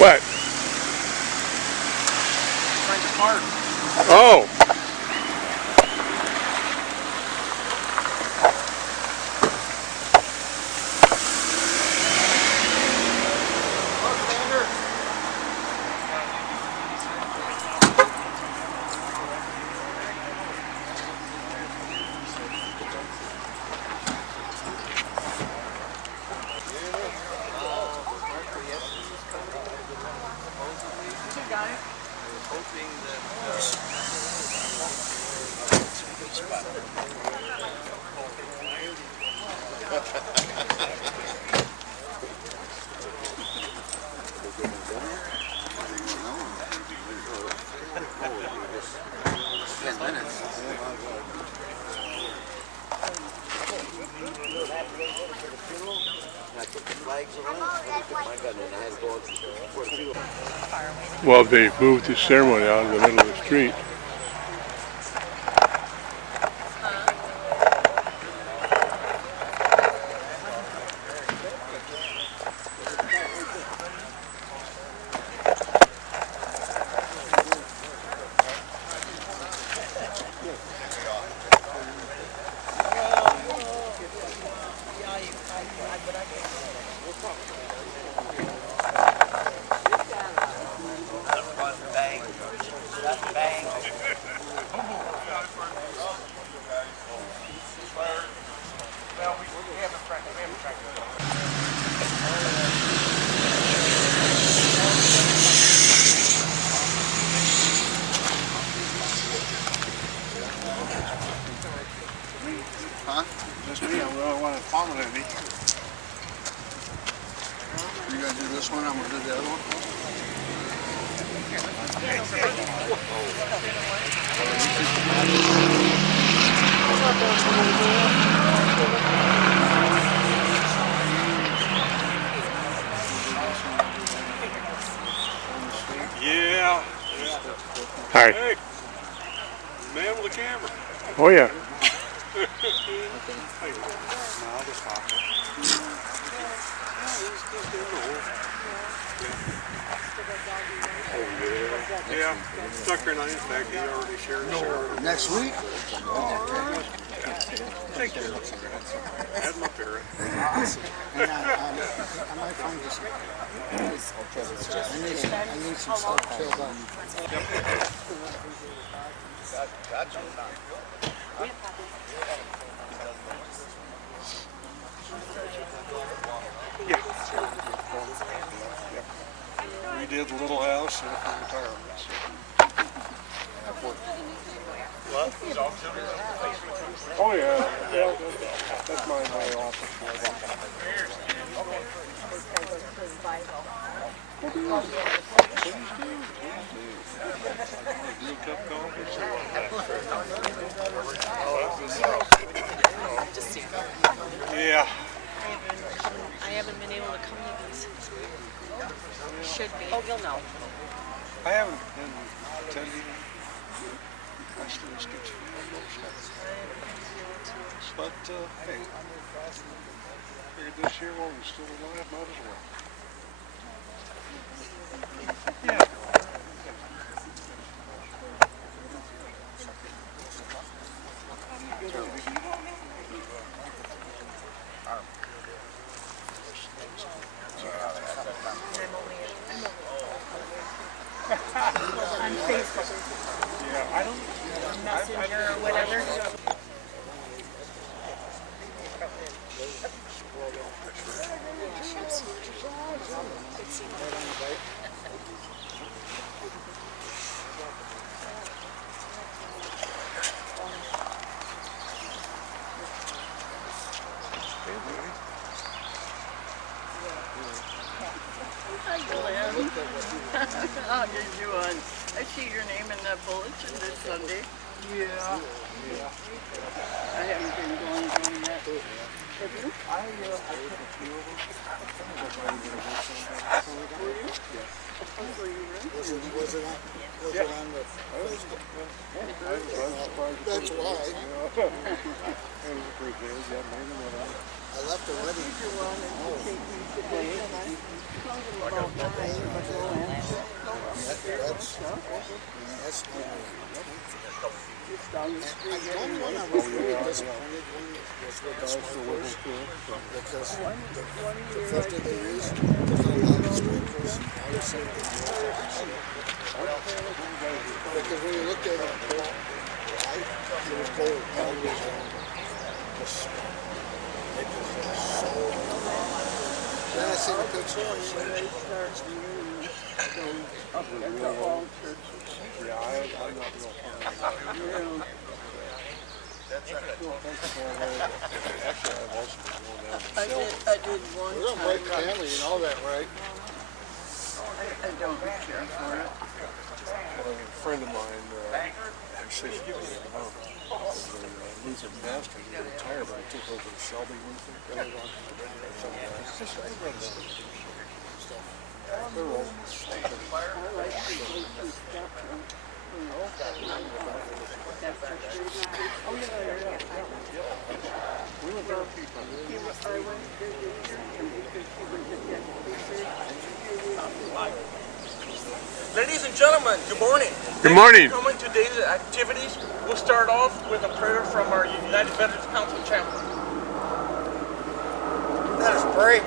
What? Trying to park. Oh. Well, they moved the ceremony out in the middle of the street. Huh? Just me, I'm the only one that followed me. You're going to do this one, I'm going to do the other one. Yeah. Hi. Hey, man with the camera. Oh, yeah. Yeah, Tucker and I, in fact, he already shared his Next week? Take care. Had my parrot. Awesome. And I might find you some. I need some stuff filled up. Yeah. We did the little house and for retirement. Oh yeah, yeah, that's my office. Yeah. I haven't been able to come to these. Should be. Oh, you'll know. I haven't been attending. I still skip but hey, figured this year while we're still alive, might as well. Yeah. On Facebook. Yeah, I don't. Messenger or whatever. How you doing? I see your name in the bulletin this Sunday. Yeah. I haven't been going yet. Have you? I took a few of them. Were you? Yes. Oh, you were? Was it on the Facebook? That's why. I left already. You're wanting to take me today, and I told him about 9, but That's the only Just down the street. the only one I was really disappointed when was with the sprinklers because the fact of it is there's not a lot of sprinklers. I was saying because when you looked at it, it was cold all the way down. It just was so. Then I see the picture. When they start renewing those up at the all churches. Yeah, I'm not real fond of that. Yeah. Actually, I've also been going down to Selma. I did one We're gonna break time. family and all that, right? I don't care for it. Well, a friend of mine, he said he gave me a month. Lutheran pastor, he retired, but he took over the Shelby Lutheran. It's just, I read that. They're all I like to go to stuff, you know. That's frustrating. Oh, yeah. we went there a few times. I went to the church and because she was a deputy Ladies and gentlemen, good morning. Good morning. Coming to today's activities, we'll start off with a prayer from our United Veterans Council chaplain. Let us pray.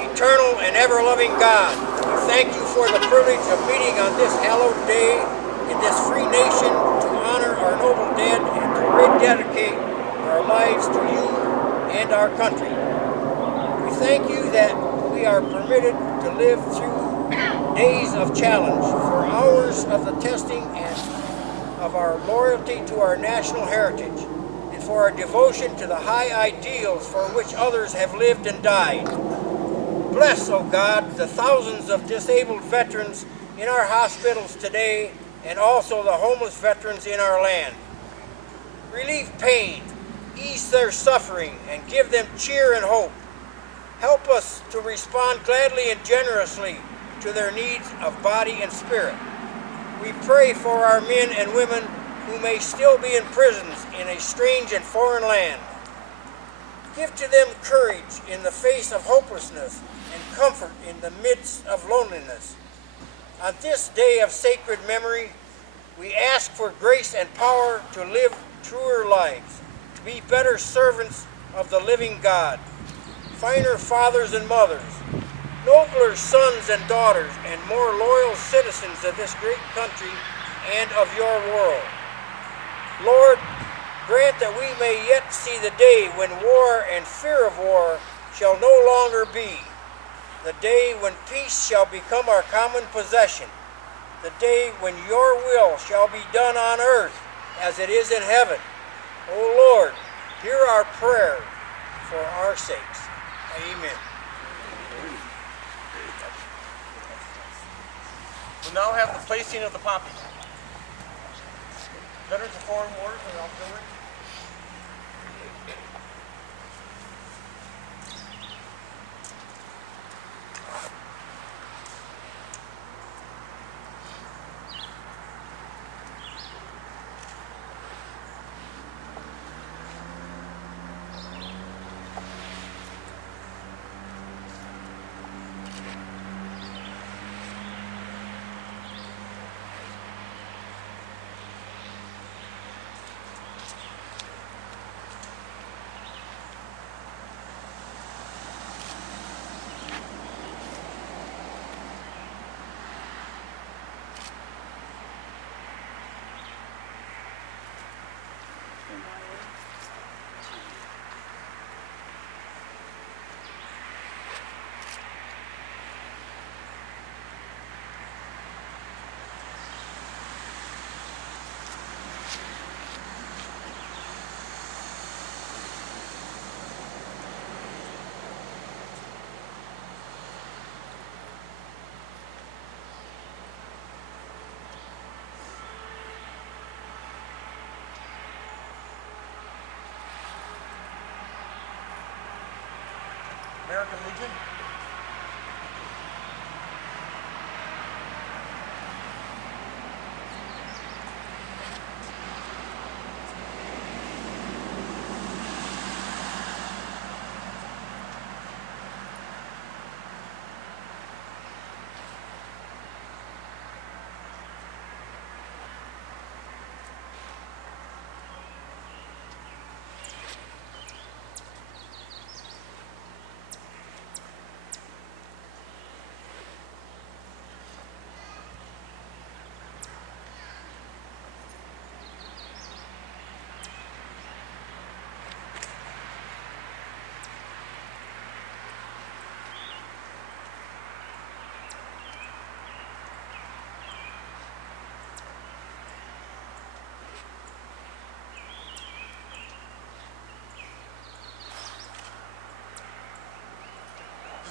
Eternal and ever-loving God, we thank you for the privilege of meeting on this hallowed day in this free nation to honor our noble dead and to rededicate our lives to you and our country. We thank you that we are permitted to live through days of challenge, for hours of the testing and of our loyalty to our national heritage, and for our devotion to the high ideals for which others have lived and died. Bless, O God, the thousands of disabled veterans in our hospitals today and also the homeless veterans in our land. Relieve pain, ease their suffering, and give them cheer and hope. Help us to respond gladly and generously to their needs of body and spirit. We pray for our men and women who may still be in prisons in a strange and foreign land. Give to them courage in the face of hopelessness and comfort in the midst of loneliness. On this day of sacred memory, we ask for grace and power to live truer lives, to be better servants of the living God, finer fathers and mothers, nobler sons and daughters, and more loyal citizens of this great country and of your world. Lord, grant that we may yet see the day when war and fear of war shall no longer be, the day when peace shall become our common possession, the day when your will shall be done on earth as it is in heaven. O Lord, hear our prayer for our sakes. Amen. We'll now have the placing of the poppies. Veterans of foreign wars and auxiliary. American Legion.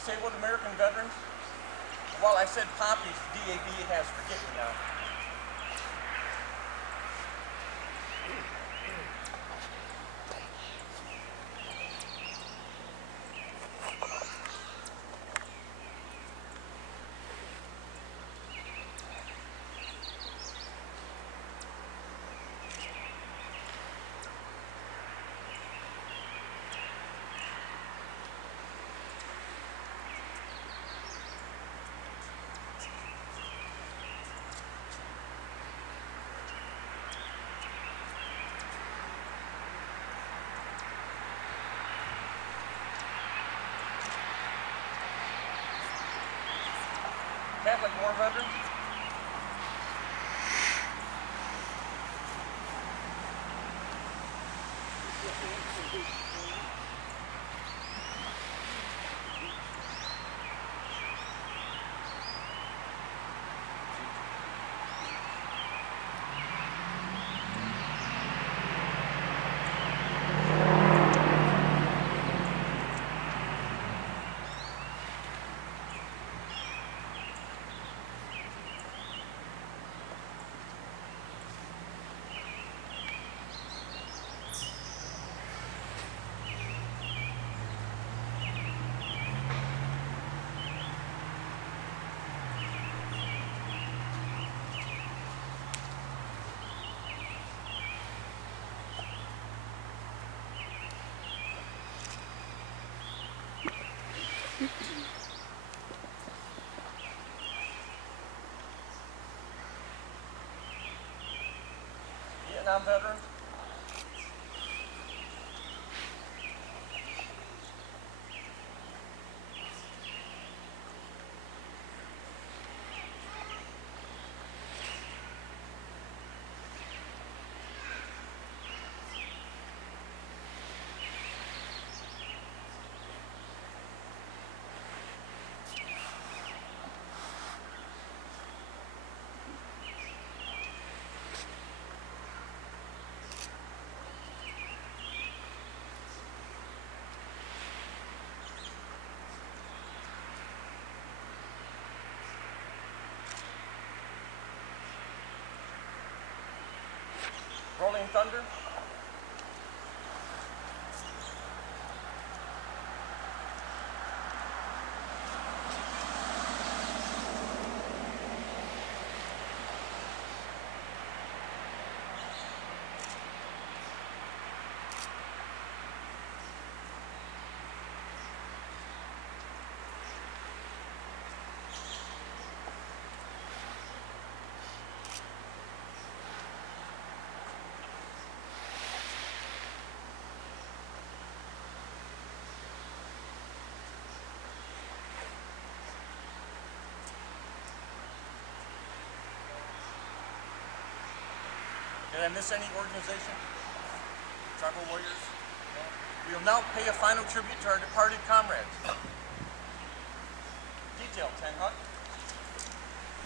Disabled American Veterans. Well, I said poppies, DAB has forget me now. Catholic War Veterans. Vietnam Veterans. Rolling Thunder. Did I miss any organization? Tribal Warriors? No. We will now pay a final tribute to our departed comrades. Detail, 10 Hut.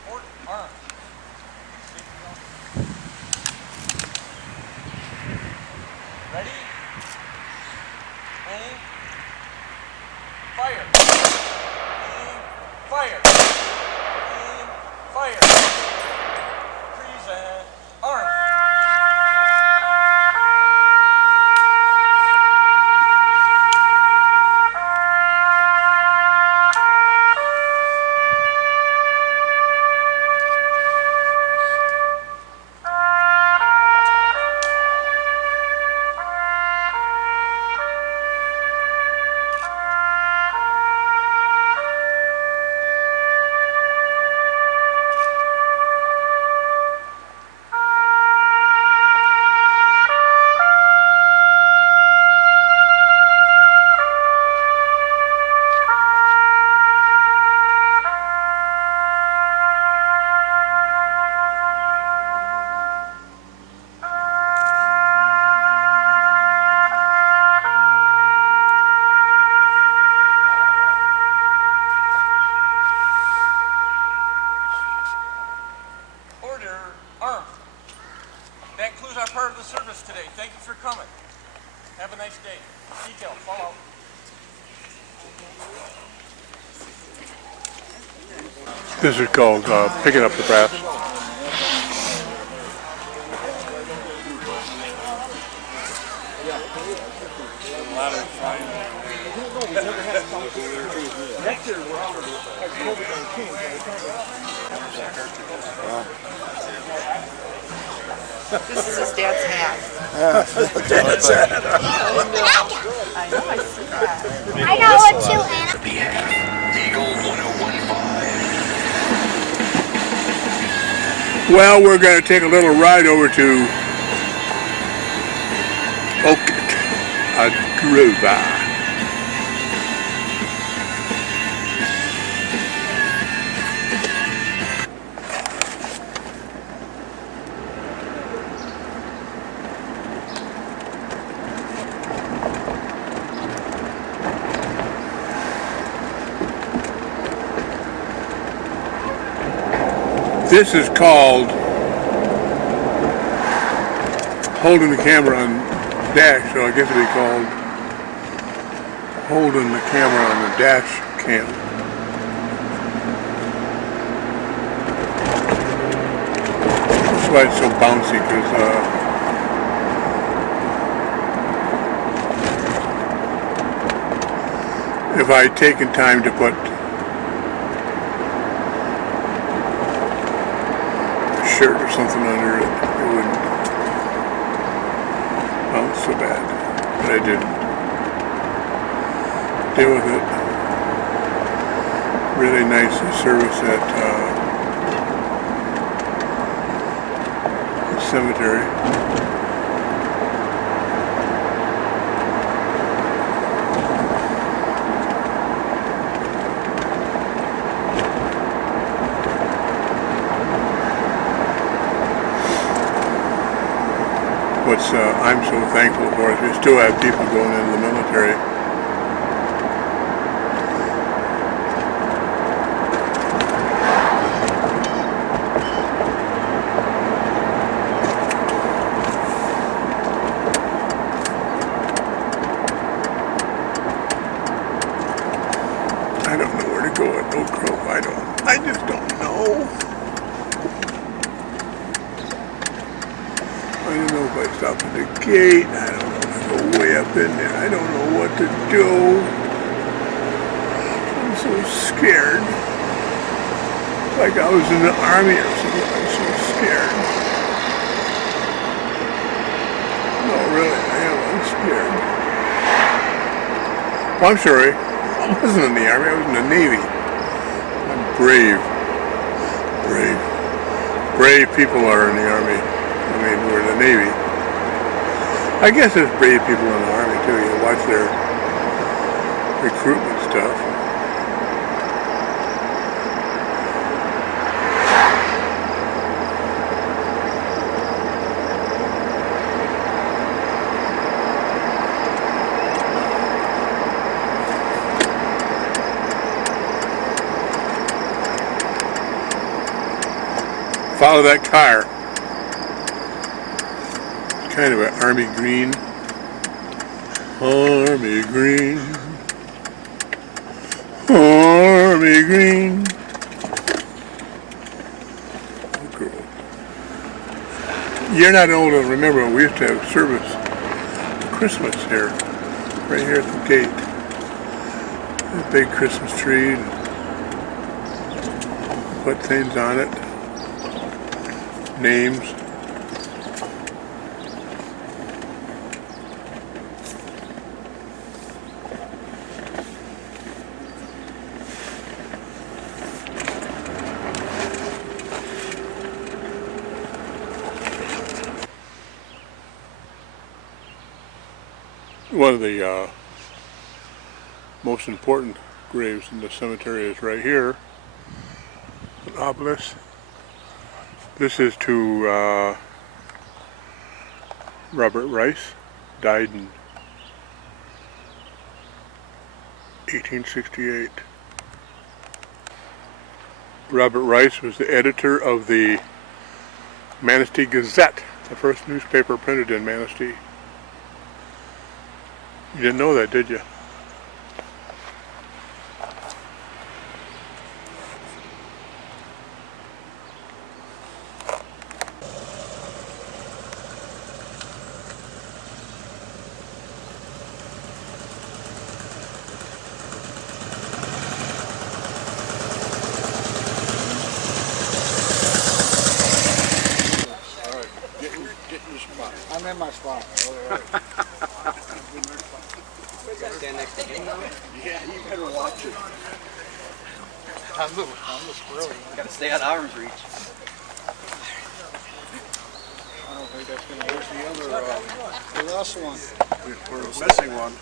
Port Arms. Ready? Aim. Fire. Aim. Fire. Aim. Fire. Present. Arm. That concludes our part of the service today. Thank you for coming. Have a nice day. Detail, fall out. This is called picking up the brass. This is his dad's hat. I know, I see that. I know it too, Anna. Eagle 1015. Well, we're going to take a little ride over to Grova. This is called holding the camera on dash, so I guess it'd be called holding the camera on the dash cam. That's why it's so bouncy, because if I'd taken time to put shirt or something under it, it wouldn't bounce so bad. But I didn't. Deal with it. Really nice service at the cemetery. What's I'm so thankful for is we still have people going into the military. I don't know where to go at Oak Grove. I just don't know. I don't know if I stop at the gate. I don't know if I go way up in there. I don't know what to do. I'm so scared. Like I was in the army or something. I'm so scared. No, really, I am. I'm scared. Well, I'm sorry. I wasn't in the army. I was in the Navy. I'm brave. Brave. Brave people are in the army. I mean, we're in the Navy. I guess there's brave people in the Army too. You watch their recruitment stuff. Follow that car. Kind of an army green. Army green. Army green. Cool. You're not old to remember we used to have service Christmas here. Right here at the gate. A big Christmas tree. And put things on it. Names. One of the most important graves in the cemetery is right here, an obelisk. This is to Robert Rice, died in 1868. Robert Rice was the editor of the Manistee Gazette, the first newspaper printed in Manistee. You didn't know that, did you? watching. I'm the squirrely. Gotta stay out of arm's reach. I don't think that's going to. Where's the other? The last one. We're missing one.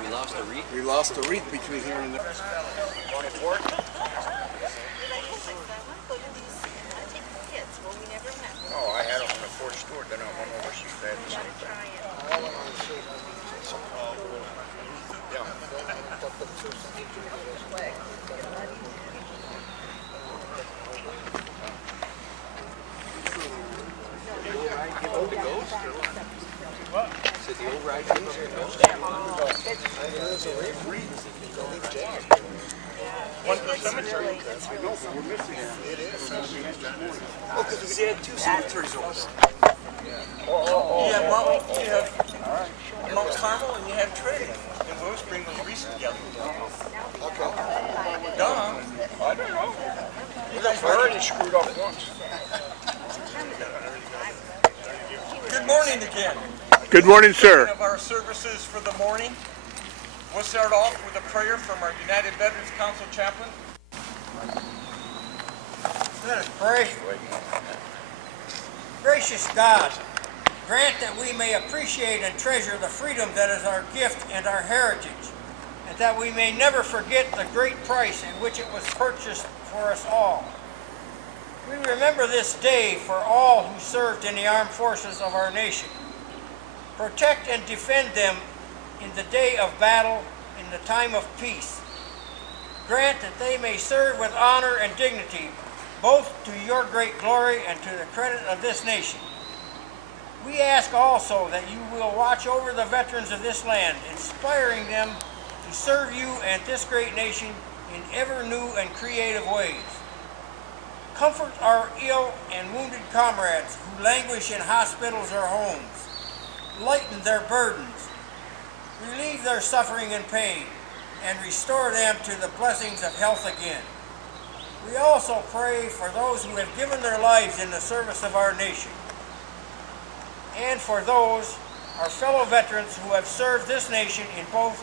We lost a wreath. We lost a wreath between here and there. Oh, I had them on the Ford store, then I'm on overseas. They had the same thing. Said the old ride goes or no? One per cemetery. Well, because we had two cemeteries open. You have Mount Carmel and you have Trinity. And we'll just bring those wreaths together. Duh. I don't know. I already screwed up once. Good morning again. Good morning, sir. Of our services for the morning. We'll start off with a prayer from our United Veterans Council chaplain. Let us pray. Gracious God, grant that we may appreciate and treasure the freedom that is our gift and our heritage, and that we may never forget the great price in which it was purchased for us all. We remember this day for all who served in the armed forces of our nation. Protect and defend them in the day of battle, in the time of peace. Grant that they may serve with honor and dignity, both to your great glory and to the credit of this nation. We ask also that you will watch over the veterans of this land, inspiring them to serve you and this great nation in ever new and creative ways. Comfort our ill and wounded comrades who languish in hospitals or homes. Lighten their burdens, relieve their suffering and pain, and restore them to the blessings of health again. We also pray for those who have given their lives in the service of our nation, and for those, our fellow veterans, who have served this nation in both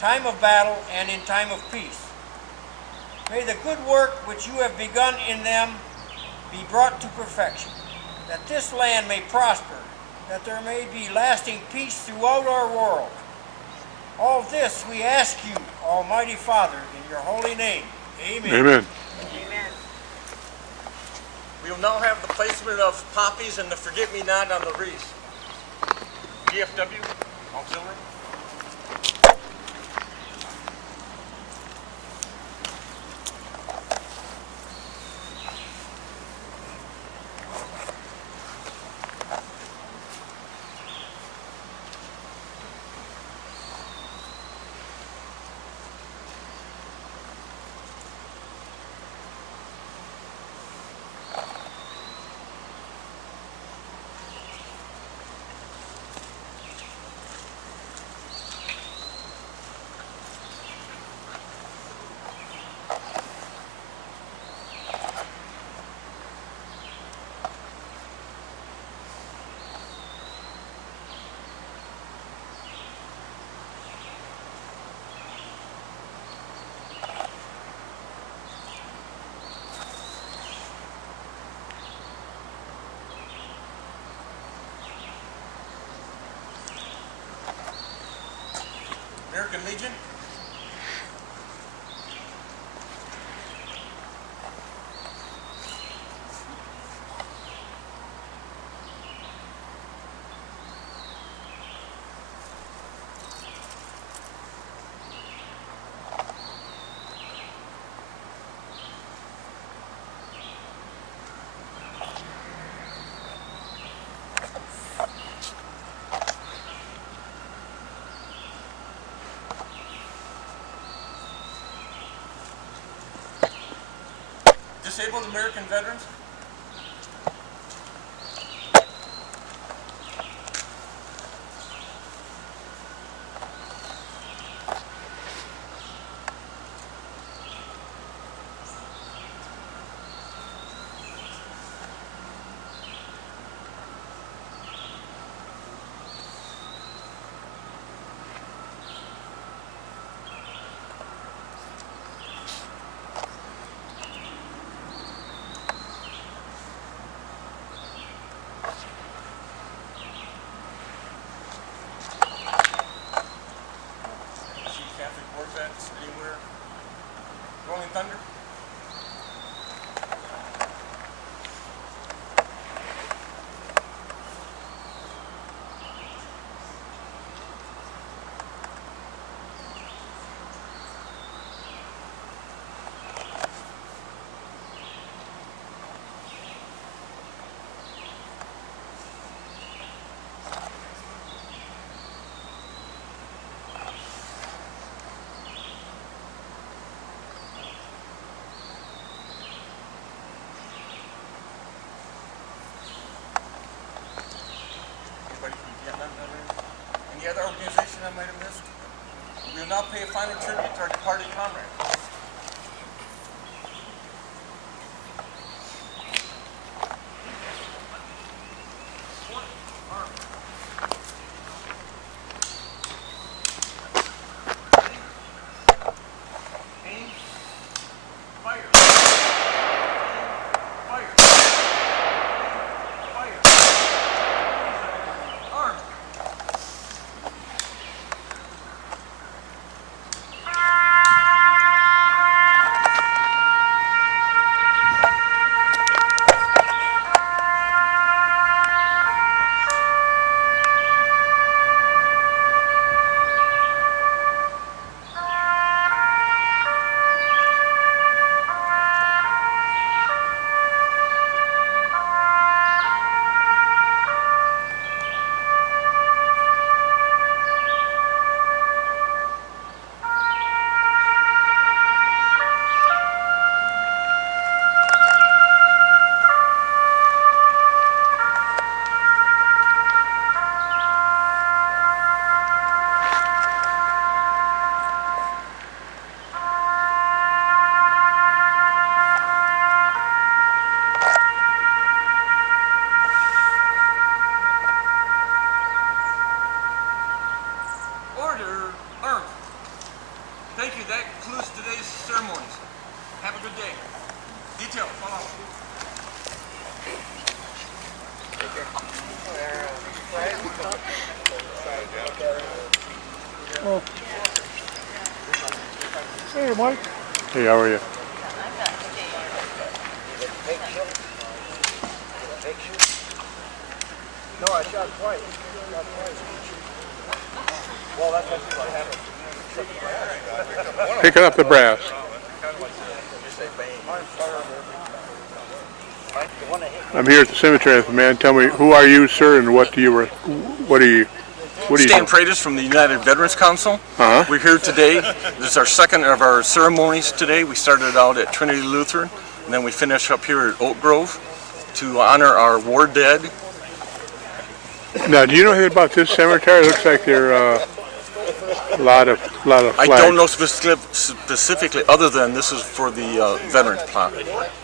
time of battle and in time of peace. May the good work which you have begun in them be brought to perfection, that this land may prosper, that there may be lasting peace throughout our world. All this we ask you, Almighty Father, in your holy name. Amen. Amen. We will now have the placement of poppies and the forget-me-not on the wreath. GFW, auxiliary. American Legion. Disabled American Veterans. thunder? Anybody from Vietnam veteran? Any other organization I might have missed? We will now pay a final tribute to our departed comrades. Aim. Fire. Fire. Fire. Arm. Order. Arm. Thank you. That concludes today's ceremonies. Have a good day. Detail. Follow. Hey, Mike. Hey, how are you? No, I shot twice. Well, that's what happened. Picking up the brass. I'm here at the cemetery with a man. Tell me, who are you, sir, and what do you Stan do? Pratis from the United Veterans Council. Uh-huh. We're here today. This is our second of our ceremonies today. We started out at Trinity Lutheran, and then we finish up here at Oak Grove to honor our war dead. Now, do you know anything about this cemetery? It looks like there are a lot of flags. I don't know specifically, other than this is for the veterans plot.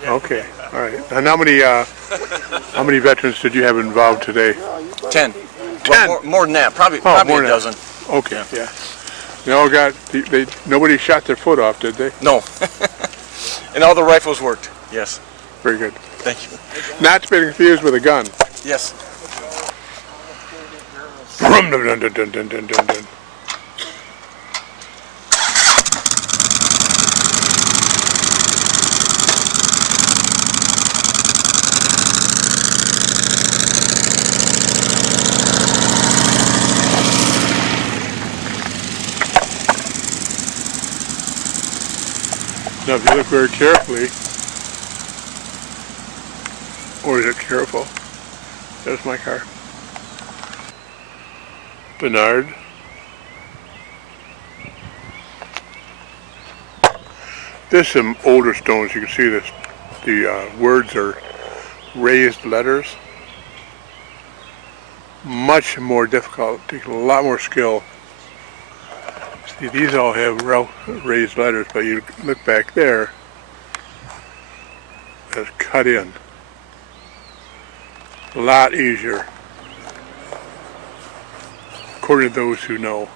Okay, all right. And how many veterans did you have involved today? 10. 10? Well, more than that, probably more a than that. dozen. Okay, yeah. They all got. Nobody shot their foot off, did they? No. And all the rifles worked. Yes. Very good. Thank you. Not to be confused with a gun. Yes. Dun, dun, dun, dun, dun, dun, dun, dun. Now, if you look very carefully, or is it careful? There's my car. Bernard. There's some older stones. You can see this. The words are raised letters. Much more difficult. Takes a lot more skill. See, these all have raised letters, but you look back there, it's cut in. A lot easier, according to those who know.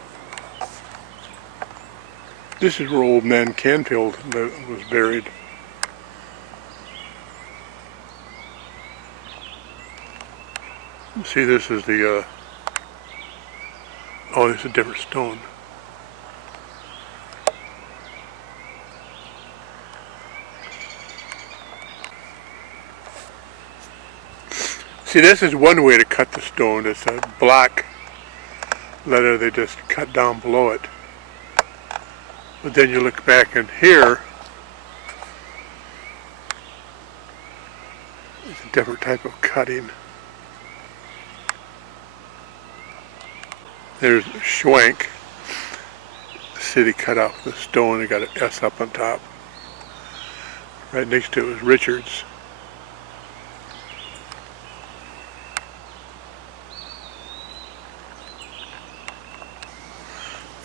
This is where old man Canfield was buried. See, this is the, oh, this is a different stone. See, this is one way to cut the stone. It's a black letter they just cut down below it. But then you look back in here, it's a different type of cutting. There's Schwank. The city cut off the stone and got an S up on top. Right next to it was Richards.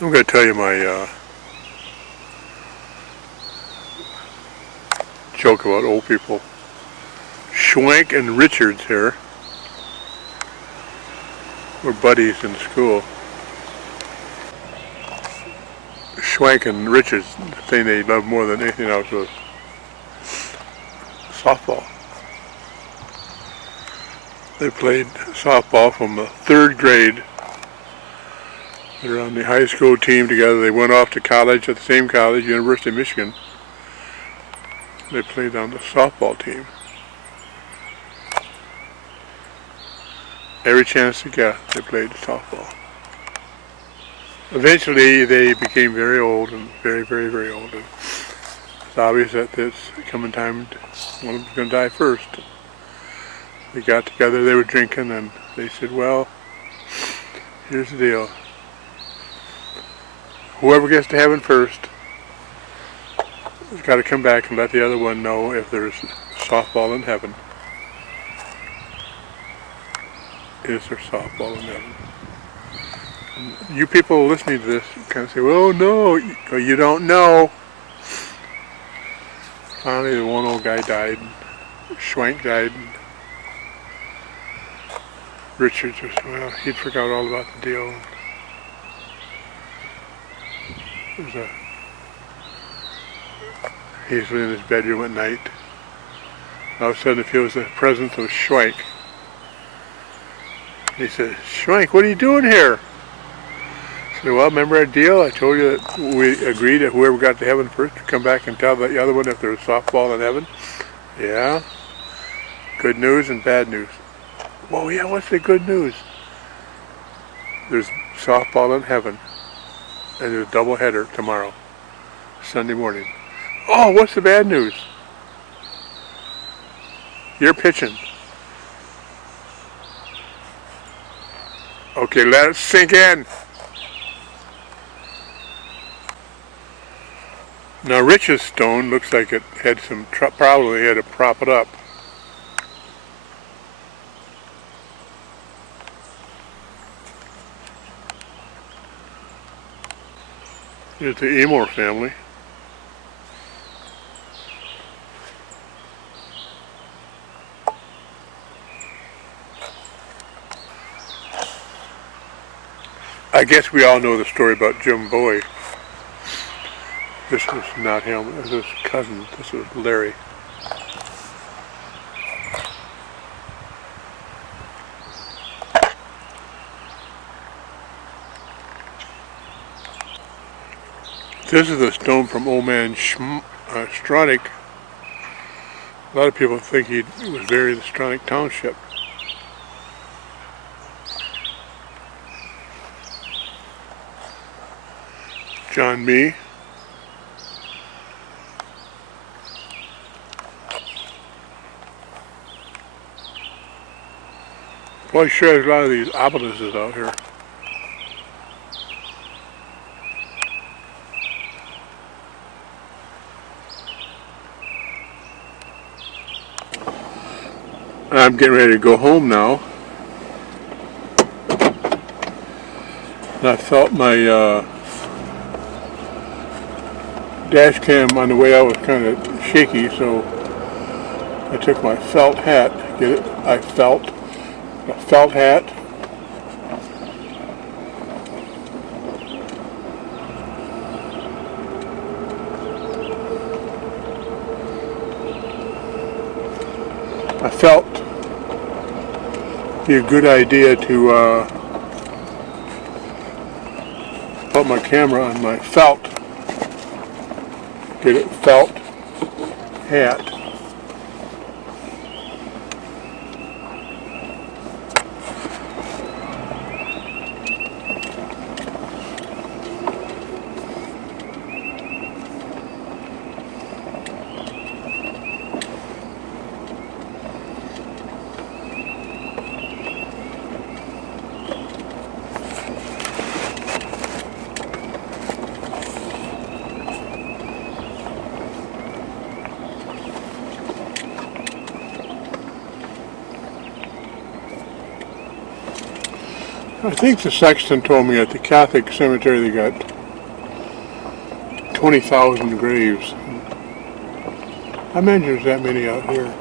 I'm going to tell you my joke about old people. Schwank and Richards here were buddies in school. Schwank and Richards, the thing they loved more than anything else was softball. They played softball from the 3rd grade. They were on the high school team together. They went off to college at the same college, University of Michigan. They played on the softball team. Every chance they got, they played softball. Eventually, they became very old and very, very, very old. And it's obvious that this coming time, one of them was going to die first. They got together, they were drinking, and they said, well, here's the deal. Whoever gets to heaven first has got to come back and let the other one know if there's softball in heaven. Is there softball in heaven? And you people listening to this kind of say, well, no, you don't know. Finally, the one old guy died. Schwank died. Richards was, well, he'd forgot all about the deal. He was in his bedroom at night. All of a sudden, if it was the presence of Schwank, he said, Schwank, what are you doing here? I said, well, remember our deal? I told you that we agreed that whoever got to heaven first would come back and tell the other one if there was softball in heaven. Yeah. Good news and bad news. Well, yeah, what's the good news? There's softball in heaven. And there's a doubleheader tomorrow, Sunday morning. Oh, what's the bad news? You're pitching. Okay, let it sink in. Now, Rich's stone looks like it had some probably had to prop it up. Here's the Emor family. I guess we all know the story about Jim Bowie. This was not him, this was his cousin, this was Larry. This is a stone from old man Stronach. A lot of people think he was buried in the Stronach Township. John Mee. Boy, sure there's a lot of these obelisks out here. I'm getting ready to go home now. And I felt my dash cam on the way out was kind of shaky, so I took my felt hat. Get it? I felt a felt hat. I felt it'd be a good idea to put my camera on my felt. Get it? Felt hat. I think the sexton told me at the Catholic cemetery they got 20,000 graves. I imagine there's that many out here.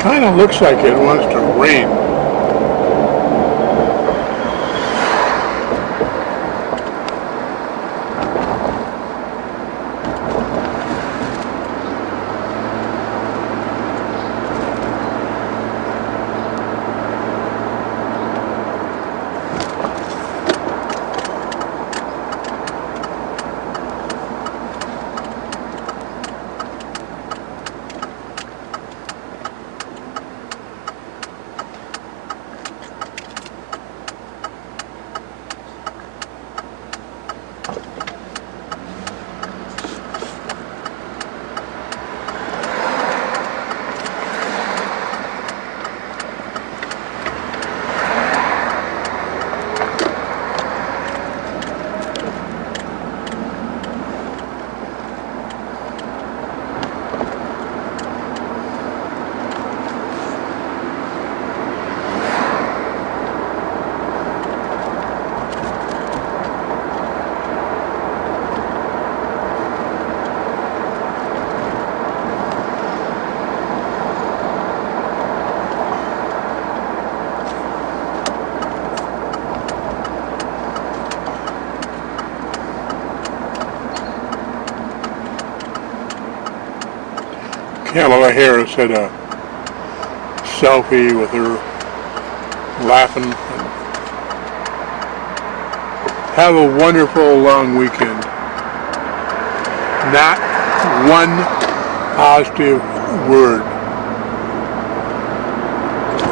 Kind of looks like it wants to rain. Kamala Harris had a selfie with her laughing. Have a wonderful long weekend. Not one positive word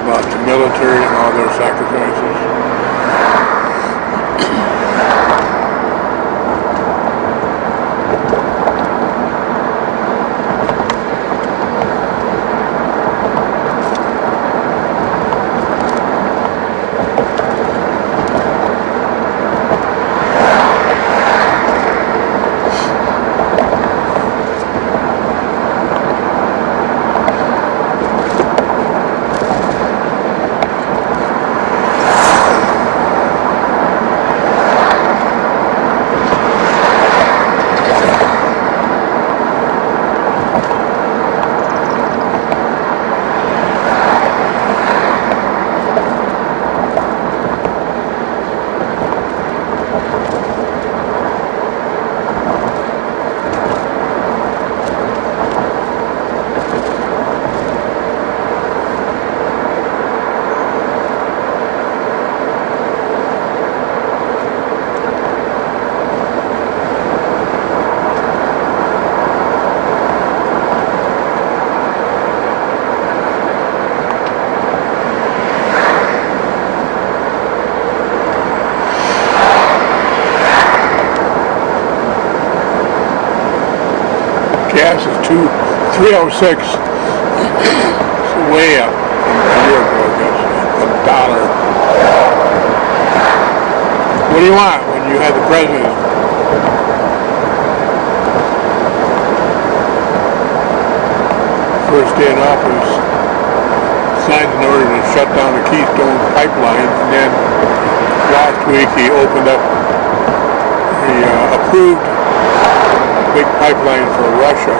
about the military and all their sacrifices. Gas is $3.06. It's way up from a year ago, I guess. $1. What do you want when you have the president? First day in office, signed an order to shut down the Keystone pipeline, and then last week he opened up the approved big pipeline for Russia.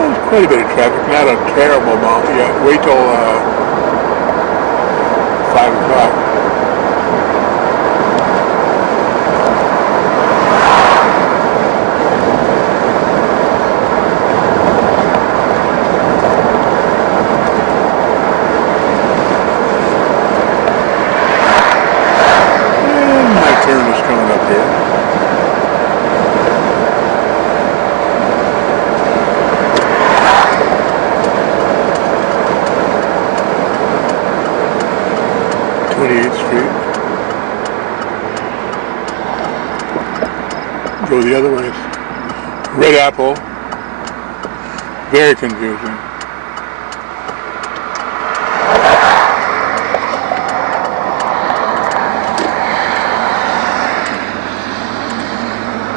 There's quite a bit of traffic, not a terrible amount yet. Wait till 5 o'clock. Go the other way. Red apple. Very confusing.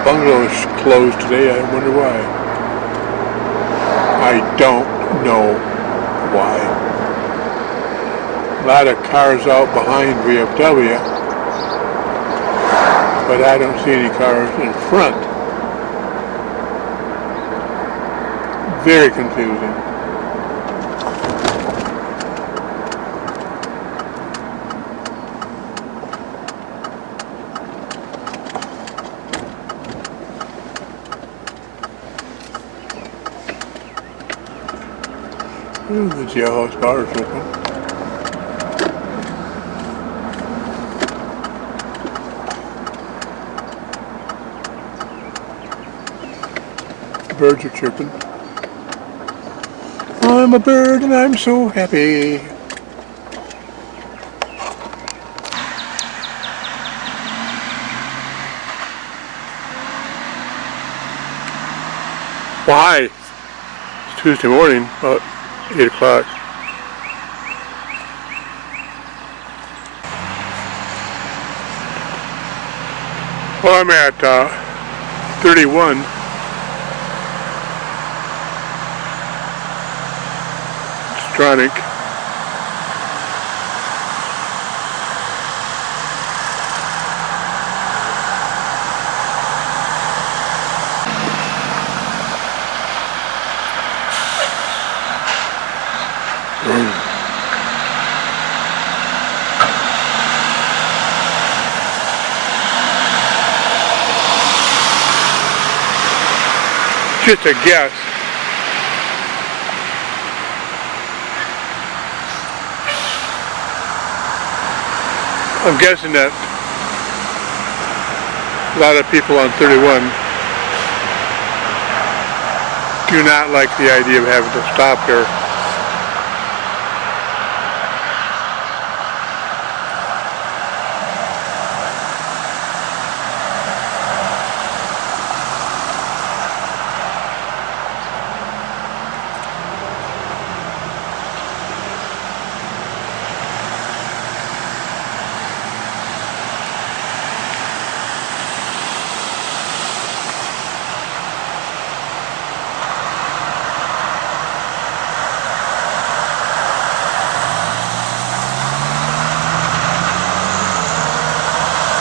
Bungalow is closed today. I wonder why. I don't know why. A lot of cars out behind VFW, but I don't see any cars in front. Very confusing. Ooh, the jailhouse bar is open. Birds are chirping. I'm a bird and I'm so happy. Why? It's Tuesday morning, about 8 o'clock. Well, I'm at 31. Electronic. Just a guess. I'm guessing that a lot of people on 31 do not like the idea of having to stop here.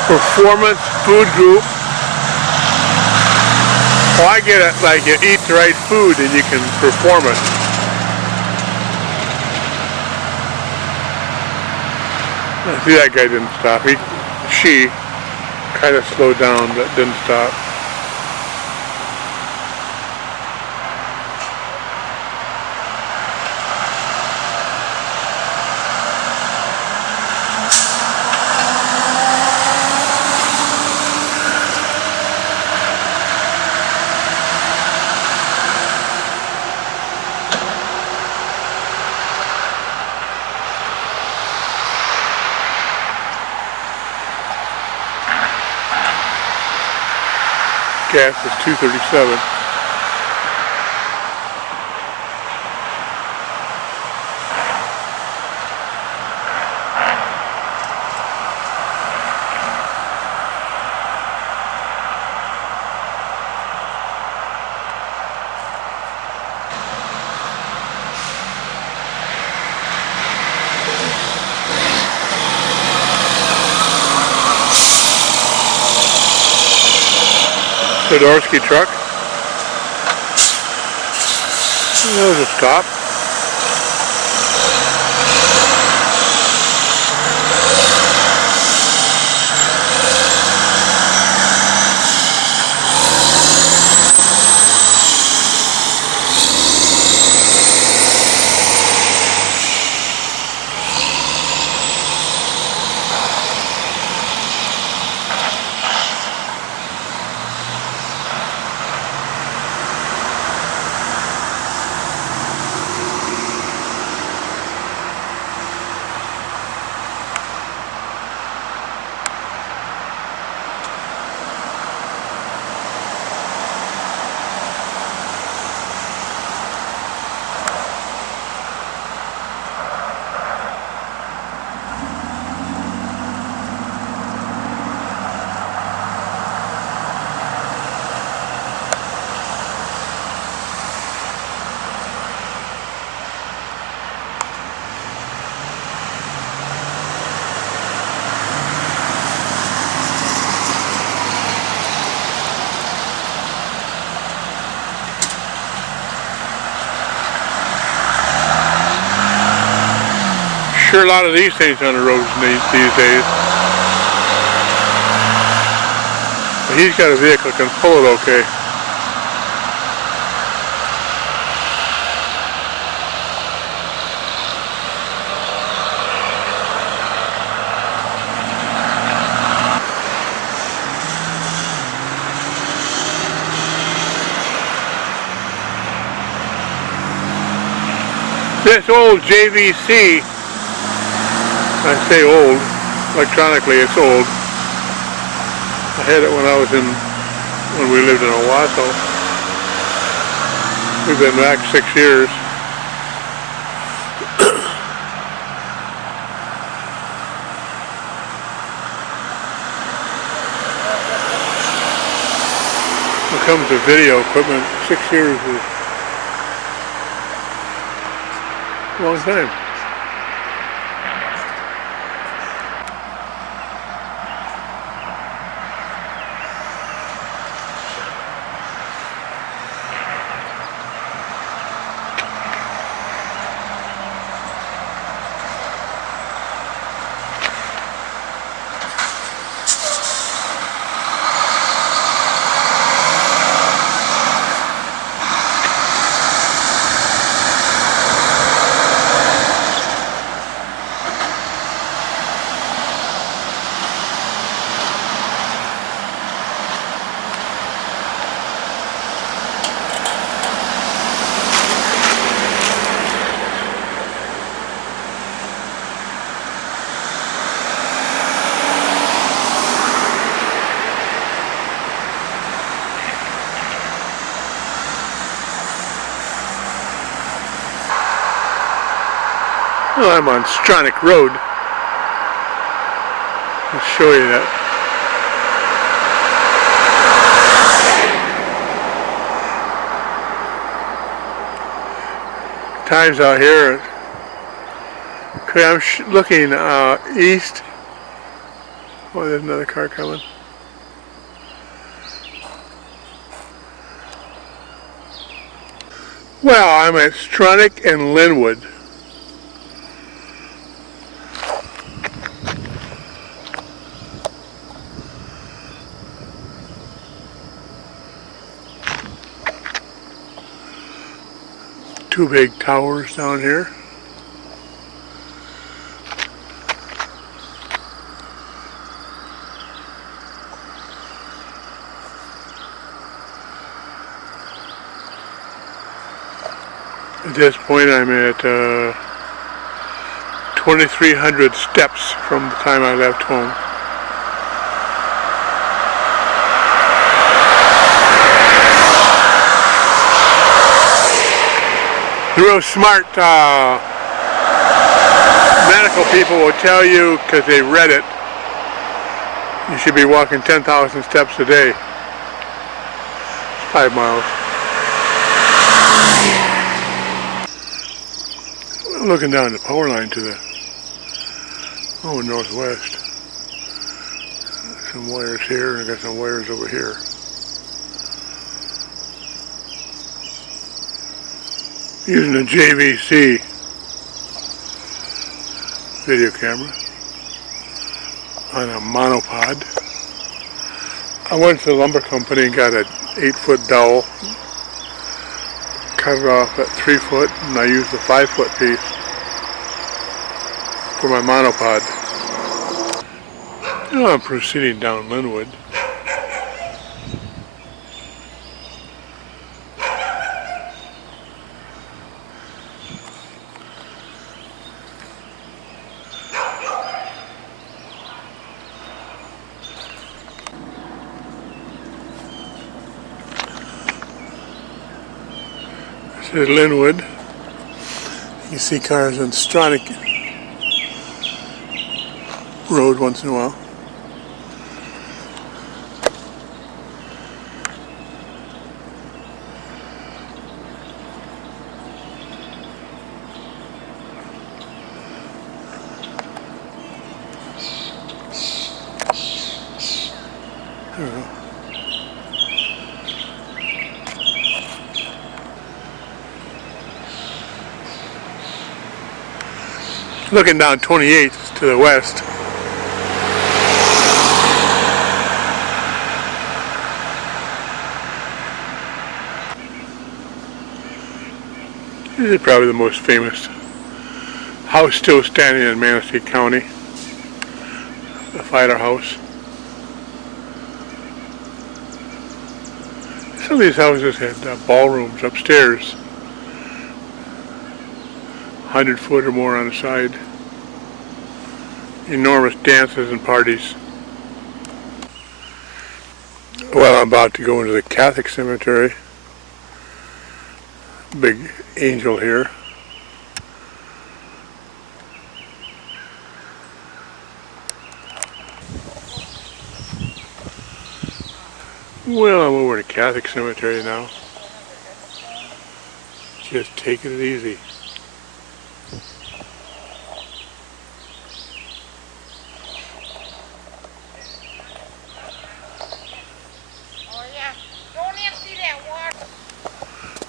Performance food group. Oh, I get it. Like you eat the right food and you can perform it. See, that guy didn't stop. She kind of slowed down but didn't stop. Gas is $2.37. Fedorsky truck. There's a stop. Sure, a lot of these things on the roads these days. But he's got a vehicle that can pull it okay. This old JVC, I say old, electronically it's old. I had it when we lived in Owasso. We've been back 6 years. When it comes to video equipment, 6 years is a long time. Well, I'm on Stronach Road. I'll show you that. Times out here. Okay, I'm looking east. Oh, there's another car coming. Well, I'm at Stronach and Linwood. Two big towers down here. At this point, I'm at 2,300 steps from the time I left home. The real smart medical people will tell you, because they read it, you should be walking 10,000 steps a day. 5 miles. Looking down the power line to the northwest. Some wires here, and I got some wires over here. Using a JVC video camera on a monopod. I went to the lumber company and got an 8-foot dowel, cut it off at 3 foot, and I used the 5-foot piece for my monopod. Now I'm proceeding down Linwood. This is Linwood. You see cars on Stronach Road once in a while. There we go. Looking down 28th to the west. This is probably the most famous house still standing in Manistee County. The Fighter House. Some of these houses had ballrooms upstairs. 100 foot or more on the side. Enormous dances and parties. Well, I'm about to go into the Catholic cemetery. Big angel here. Well, I'm over to Catholic cemetery now. Just taking it easy.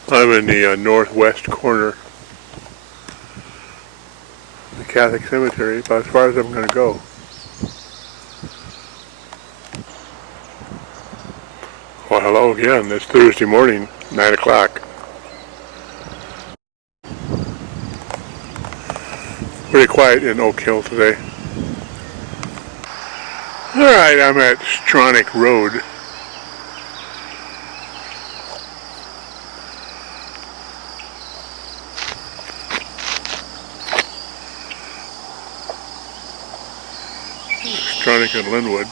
I'm in the northwest corner of the Catholic cemetery, about as far as I'm going to go. Well, hello again. It's Thursday morning, 9 o'clock. Pretty quiet in Oak Hill today. Alright, I'm at Stronach Road. Stronach and Linwood.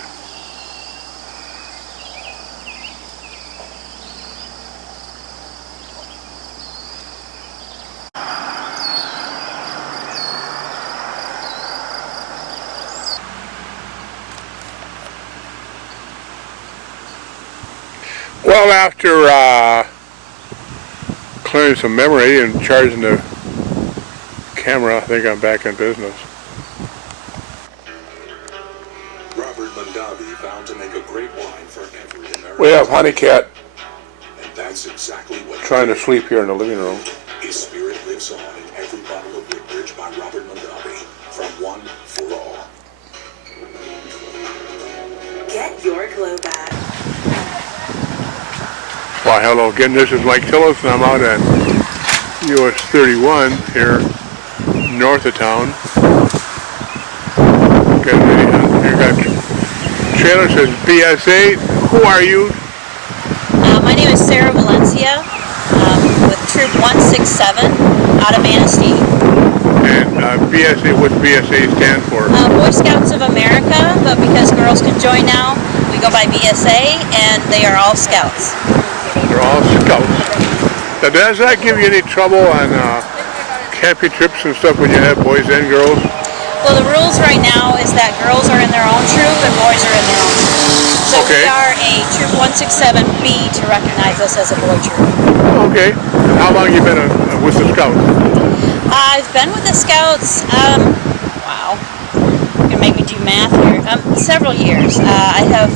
Well, after clearing some memory and charging the camera, I think I'm back in business. Robert Mondavi vowed to make a great wine for every American. We have Honey Cat And that's exactly what trying to sleep here in the living room. His spirit lives on in every bottle of Woodbridge by Robert Mondavi, from one for all. Get your glow back. Well, hello again. This is Mike Tillotson. I'm out at US 31 here north of town. Here got trailer says BS8. Who are you? My name is Sarah Valencia with Troop 167 out of Manistee. And BS8, what's BS8 stand for? Boy Scouts of America, but because girls can join now, we go by BSA, and they are all scouts. They're all scouts. Now, does that give you any trouble on camping trips and stuff when you have boys and girls? Well, the rules right now is that girls are in their own troop and boys are in their own troop. So Okay. we are a Troop 167B to recognize us as a boy troop. Okay. How long you been with the Scouts? I've been with the Scouts, wow, you're gonna make me do math here, several years. I have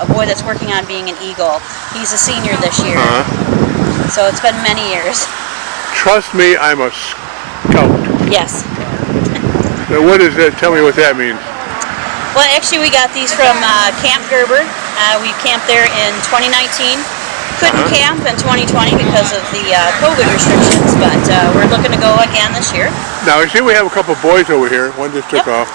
a boy that's working on being an Eagle. He's a senior this year, so it's been many years. Trust me, I'm a Scout. Yes. Now, what is that? Tell me what that means. Well, actually, we got these from Camp Gerber. We camped there in 2019. Couldn't camp in 2020 because of the COVID restrictions, but we're looking to go again this year. Now, I see we have a couple boys over here. One just took off,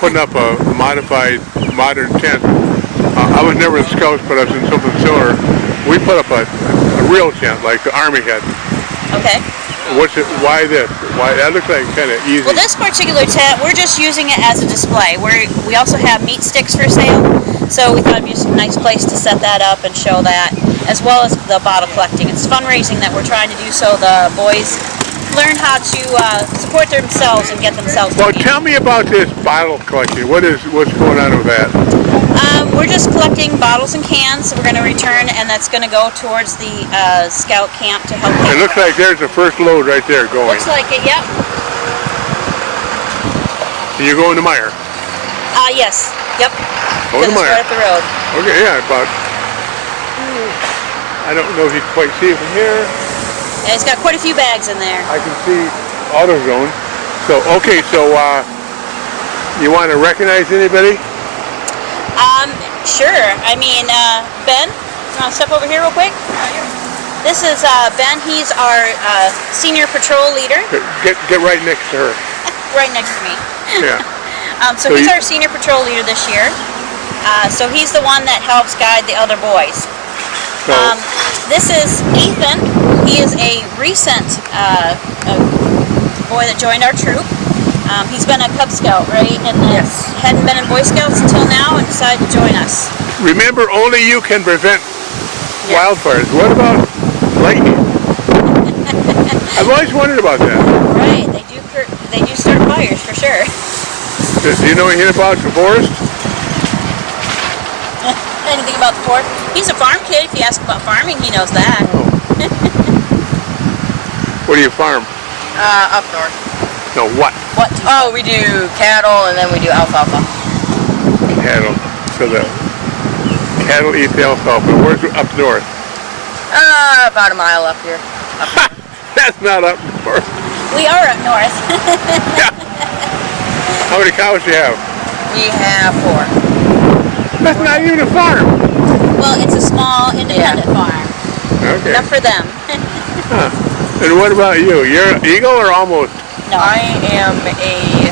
putting up a modified, modern tent. I was never in Scouts, but I was in something similar. We put up a real tent, like the Army had. Okay. What's it? Why this? Why that looks like kind of easy. Well, this particular tent, we're just using it as a display. We also have meat sticks for sale, so we thought it'd be just a nice place to set that up and show that, as well as the bottle collecting. It's fundraising that we're trying to do so the boys learn how to support themselves and get themselves. Well, tell me about this bottle collecting. What's going on with that? We're just collecting bottles and cans. We're going to return, and that's going to go towards the Scout camp to help. It looks like there's the first load right there going. Looks like it. Yep. You're going to Meyer? Yes. Yep. Going to It's Meyer. right up the road. Okay, yeah, about. I don't know if you can quite see it from here. Yeah, it's got quite a few bags in there. I can see AutoZone. So, okay, so you want to recognize anybody? Sure. I mean, Ben, you want to step over here real quick? This is Ben. He's our senior patrol leader. Get right next to her. Right next to me. Yeah. So he's our senior patrol leader this year. So he's the one that helps guide the other boys. So, This is Ethan. He is a recent boy that joined our troop. He's been a Cub Scout, right? And hadn't been in Boy Scouts until now and decided to join us. remember, only you can prevent wildfires. What about lightning? I've always wondered about that. Right, they do start fires for sure. Do you know anything about the forest? Anything about the forest? He's a farm kid. If you ask about farming, he knows that. Where do you farm? Up north. No, what? Oh, we do cattle and then we do alfalfa. Cattle. So the cattle eat the alfalfa. Where's up north? About a mile up here. That's not up north. We are up north. How many cows do you have? We have 4. That's not even a farm. Well, it's a small independent farm. Okay. Enough for them. Huh. And what about you? You're an Eagle or almost? No. I am a